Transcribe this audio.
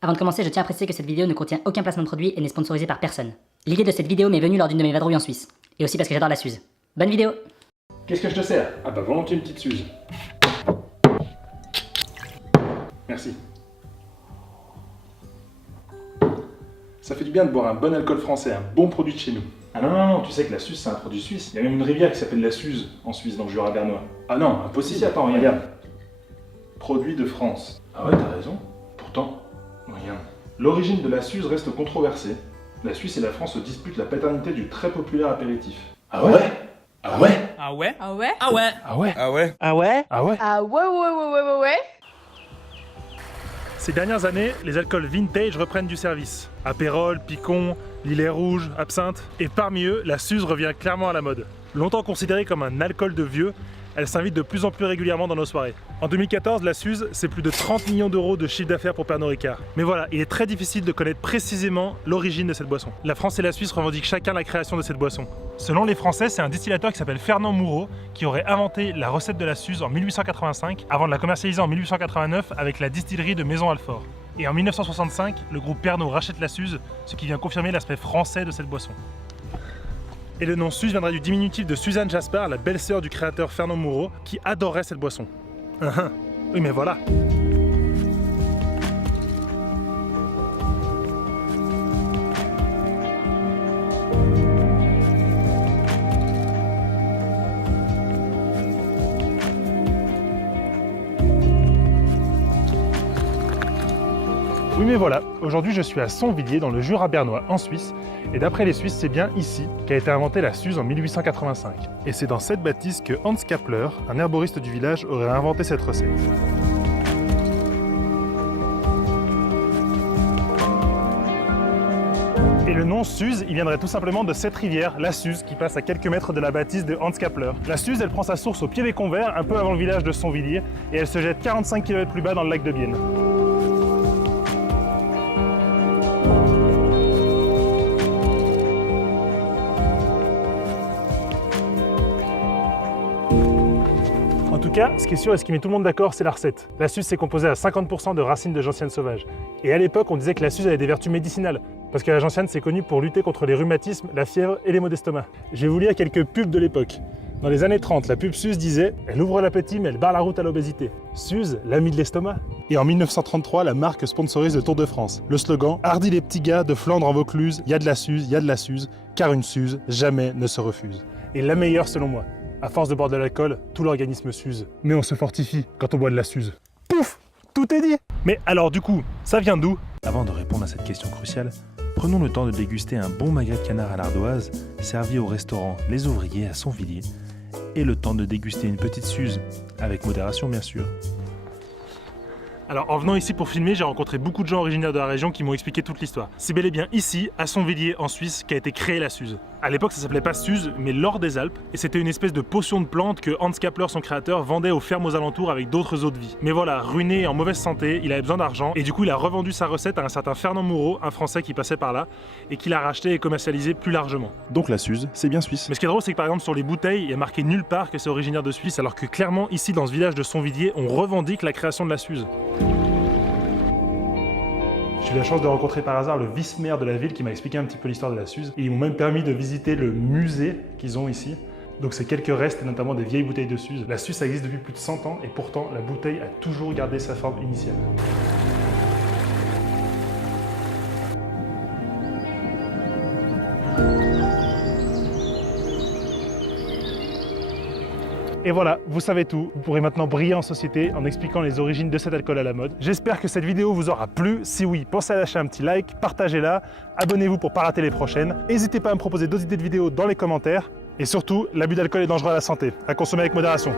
Avant de commencer, je tiens à préciser que cette vidéo ne contient aucun placement de produit et n'est sponsorisée par personne. L'idée de cette vidéo m'est venue lors d'une de mes vadrouilles en Suisse. Et aussi parce que j'adore la Suze. Bonne vidéo! Qu'est-ce que je te sers? Ah bah volontiers une petite Suze. Merci. Ça fait du bien de boire un bon alcool français, un bon produit de chez nous. Ah non, tu sais que la Suze c'est un produit suisse. Il y a même une rivière qui s'appelle la Suze en Suisse, dans le Jura bernois. Ah non, impossible. Si, attends, regarde. Produit de France. Ah ouais, t'as raison. Pourtant, regarde. L'origine de la Suze reste controversée. La Suisse et la France se disputent la paternité du très populaire apéritif. Ah ouais? Ah ouais? Ah ouais? Ah ouais? Ah ouais? Ah ouais? Ah ouais? Ah ouais? Ah ouais? Ah ouais. Ces dernières années, les alcools vintage reprennent du service. Apérol, Picon, Lillet Rouge, Absinthe. Et parmi eux, la Suze revient clairement à la mode. Longtemps considérée comme un alcool de vieux, elle s'invite de plus en plus régulièrement dans nos soirées. En 2014, la Suze, c'est plus de 30 millions d'euros de chiffre d'affaires pour Pernod Ricard. Mais voilà, il est très difficile de connaître précisément l'origine de cette boisson. La France et la Suisse revendiquent chacun la création de cette boisson. Selon les Français, c'est un distillateur qui s'appelle Fernand Moureau qui aurait inventé la recette de la Suze en 1885 avant de la commercialiser en 1889 avec la distillerie de Maison Alfort. Et en 1965, le groupe Pernod rachète la Suze, ce qui vient confirmer l'aspect français de cette boisson. Et le nom Suze viendra du diminutif de Suzanne Jaspard, la belle-sœur du créateur Fernand Moureau, qui adorait cette boisson. Oui mais voilà. Oui mais voilà, aujourd'hui je suis à Sonvilliers dans le Jura bernois en Suisse et d'après les Suisses c'est bien ici qu'a été inventée la Suze en 1885. Et c'est dans cette bâtisse que Hans Kapler, un herboriste du village, aurait inventé cette recette. Et le nom Suze, il viendrait tout simplement de cette rivière, la Suze, qui passe à quelques mètres de la bâtisse de Hans Kapler. La Suze, elle prend sa source au pied des Convers, un peu avant le village de Sonvilliers, et elle se jette 45 km plus bas dans le lac de Bienne. En tout cas, ce qui est sûr et ce qui met tout le monde d'accord, c'est la recette. La Suze, c'est composé à 50% de racines de gentiane sauvage. Et à l'époque, on disait que la Suze avait des vertus médicinales, parce que la gentiane, c'est connu pour lutter contre les rhumatismes, la fièvre et les maux d'estomac. Je vais vous lire quelques pubs de l'époque. Dans les années 30, la pub Suze disait « Elle ouvre l'appétit, mais elle barre la route à l'obésité. Suze, l'ami de l'estomac ». Et en 1933, la marque sponsorise le Tour de France. Le slogan « Hardi les petits gars de Flandre en Vaucluse, y a de la Suze, car une Suze jamais ne se refuse ». Et la meilleure selon moi. À force de boire de l'alcool, tout l'organisme s'use. Mais on se fortifie quand on boit de la Suze. Pouf! Tout est dit! Mais alors du coup, ça vient d'où? Avant de répondre à cette question cruciale, prenons le temps de déguster un bon magret de canard à l'ardoise, servi au restaurant Les Ouvriers à Sonvilliers, et le temps de déguster une petite Suze, avec modération bien sûr. Alors en venant ici pour filmer, j'ai rencontré beaucoup de gens originaires de la région qui m'ont expliqué toute l'histoire. C'est bel et bien ici, à Sonvilliers en Suisse, qu'a été créée la Suze. À l'époque ça s'appelait pas Suze, mais l'or des Alpes, et c'était une espèce de potion de plante que Hans Kapler, son créateur, vendait aux fermes aux alentours avec d'autres eaux de vie. Mais voilà, ruiné et en mauvaise santé, il avait besoin d'argent, et du coup il a revendu sa recette à un certain Fernand Moureau, un Français qui passait par là, et qui l'a racheté et commercialisé plus largement. Donc la Suze, c'est bien suisse. Mais ce qui est drôle, c'est que par exemple sur les bouteilles, il y a marqué nulle part que c'est originaire de Suisse, alors que clairement ici dans ce village de Sonvilliers, on revendique la création de la Suze. J'ai eu la chance de rencontrer par hasard le vice-maire de la ville qui m'a expliqué un petit peu l'histoire de la Suze. Et ils m'ont même permis de visiter le musée qu'ils ont ici. Donc c'est quelques restes, et notamment des vieilles bouteilles de Suze. La Suze, ça existe depuis plus de 100 ans, et pourtant la bouteille a toujours gardé sa forme initiale. Et voilà, vous savez tout. Vous pourrez maintenant briller en société en expliquant les origines de cet alcool à la mode. J'espère que cette vidéo vous aura plu. Si oui, pensez à lâcher un petit like, partagez-la, abonnez-vous pour ne pas rater les prochaines. N'hésitez pas à me proposer d'autres idées de vidéos dans les commentaires. Et surtout, l'abus d'alcool est dangereux à la santé. À consommer avec modération.